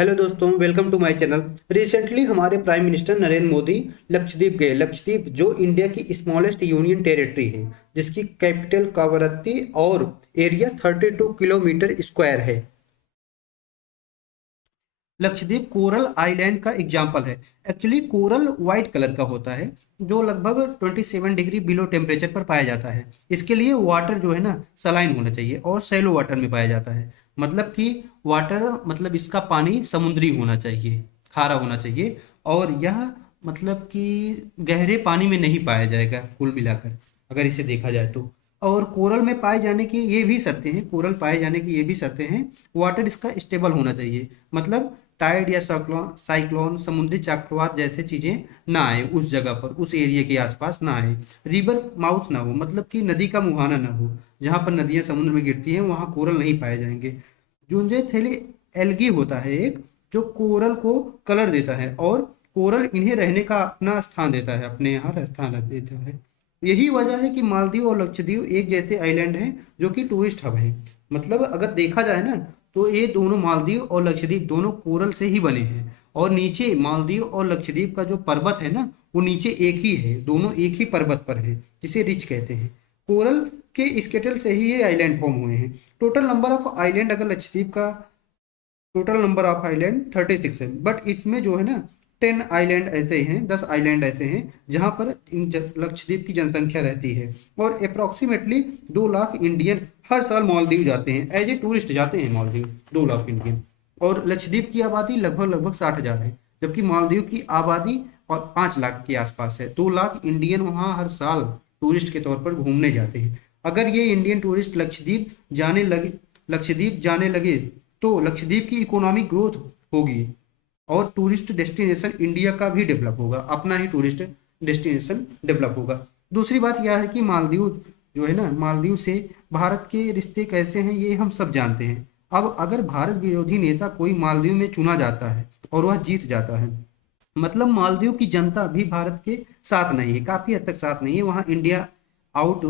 Hello दोस्तों, welcome to my channel. Recently हमारे prime minister Narendra Modi Lakshadweep गए। लक्षद्वीप जो इंडिया की स्मॉलेस्ट यूनियन टेरिटरी है, जिसकी कैपिटल कावरत्ती और एरिया 32 किलोमीटर स्क्वायर है। लक्षद्वीप कोरल आइलैंड का एग्जाम्पल है। एक्चुअली कोरल वाइट कलर का होता है, जो लगभग 27 डिग्री बिलो टेम्परेचर पर पाया जाता है। इसके लिए वाटर जो है ना, सलाइन होना चाहिए और सैलो वाटर में पाया जाता है। मतलब कि वाटर मतलब इसका पानी समुद्री होना चाहिए, खारा होना चाहिए। और यह मतलब कि गहरे पानी में नहीं पाया जाएगा कुल मिलाकर, अगर इसे देखा जाए तो। और कोरल में पाए जाने की ये भी शर्तें हैं, कोरल पाए जाने की ये भी शर्तें हैं। वाटर इसका स्टेबल होना चाहिए, मतलब टाइड या साइक्लोन समुद्री चक्रवात जैसे चीजें ना आए उस जगह पर, उस एरिया के आसपास ना आए। रिवर माउथ ना हो, मतलब कि नदी का मुहाना ना हो। जहां पर नदियां समुद्र में गिरती हैं वहां कोरल नहीं पाए जाएंगे। जूंजे थैली एल्गी होता है एक, जो कोरल को कलर देता है, और कोरल इन्हें रहने का अपना स्थान देता है, अपने यहाँ स्थान देता है। यही वजह है कि मालदीव और लक्षद्वीप एक जैसे आइलैंड हैं, जो कि टूरिस्ट हब हैं। मतलब अगर देखा जाए ना, तो ये दोनों मालदीव और लक्षद्वीप दोनों कोरल से ही बने हैं। और नीचे मालदीव और लक्षद्वीप का जो पर्वत है ना, वो नीचे एक ही है, दोनों एक ही पर्वत पर है, जिसे रिच कहते हैं। कोरल के स्केटल से ही ये आइलैंड फॉर्म हुए हैं। टोटल नंबर ऑफ आइलैंड, अगर लक्षद्वीप का टोटल नंबर ऑफ आइलैंड 36 है, बट इसमें जो है ना 10 आइलैंड ऐसे हैं, 10 आइलैंड ऐसे हैं जहां पर लक्षद्वीप की जनसंख्या रहती है। और अप्रोक्सीमेटली 2 लाख इंडियन हर साल मालदीव जाते हैं, एज ए टूरिस्ट जाते हैं मालदीव, 2 लाख इंडियन। और लक्षद्वीप की आबादी लगभग लगभग 60,000 है, जबकि मालदीव की आबादी और 5 लाख के आसपास है। 2 लाख इंडियन वहाँ हर साल टूरिस्ट के तौर पर घूमने जाते हैं। अगर ये इंडियन टूरिस्ट लक्षद्वीप जाने लगे, तो लक्षद्वीप की इकोनॉमिक ग्रोथ होगी, और टूरिस्ट डेस्टिनेशन इंडिया का भी डेवलप होगा, अपना ही टूरिस्ट डेस्टिनेशन डेवलप होगा। दूसरी बात यह है कि मालदीव जो है ना, मालदीव से भारत के रिश्ते कैसे हैं ये हम सब जानते हैं। अब अगर भारत विरोधी नेता कोई मालदीव में चुना जाता है और वह जीत जाता है, मतलब मालदीव की जनता भी भारत के साथ नहीं है, काफी हद तक साथ नहीं है। वहाँ इंडिया आउट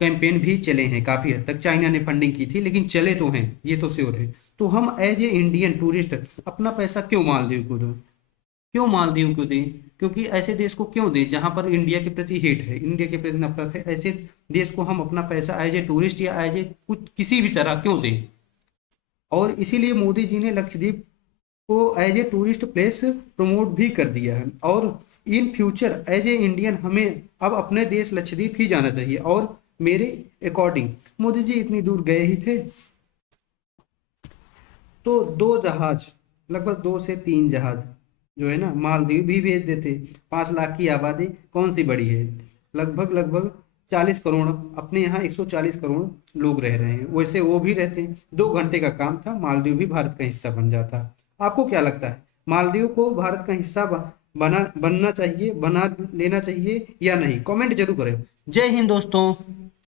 कैंपेन भी चले हैं काफी हद तक, चाइना ने फंडिंग की थी, लेकिन चले तो हैं, ये तो श्योर है। तो हम एज ए इंडियन टूरिस्ट अपना पैसा क्यों मालदीव को दें? क्यों मालदीव को दें? क्योंकि ऐसे देश को क्यों दें जहां पर इंडिया के प्रति हेट है, इंडिया के प्रति नफरत है? ऐसे देश को हम अपना पैसा एज ए टूरिस्ट या एज ए कुछ किसी भी तरह क्यों दें? और इसीलिए मोदी जी ने लक्षद्वीप को as a tourist place promote भी कर दिया है। और in future as a Indian हमें अब अपने देश लक्षद्वीप ही जाना चाहिए। और मेरे अकॉर्डिंग मोदी जी इतनी दूर गए ही थे, तो 2 जहाज, लगभग 2 से 3 जहाज जो है ना, मालदीव भी भेज देते। 5 लाख की आबादी कौन सी बड़ी है? लगभग लगभग 40 करोड़, अपने यहाँ 140 करोड़ लोग रह रहे हैं, वैसे वो भी रहते हैं। 2 घंटे का काम था, मालदीव भी भारत का हिस्सा बन जाता। आपको क्या लगता है, मालदीव को भारत का हिस्सा बनना चाहिए, बना लेना चाहिए या नहीं? कमेंट जरूर करें। जय हिंद दोस्तों।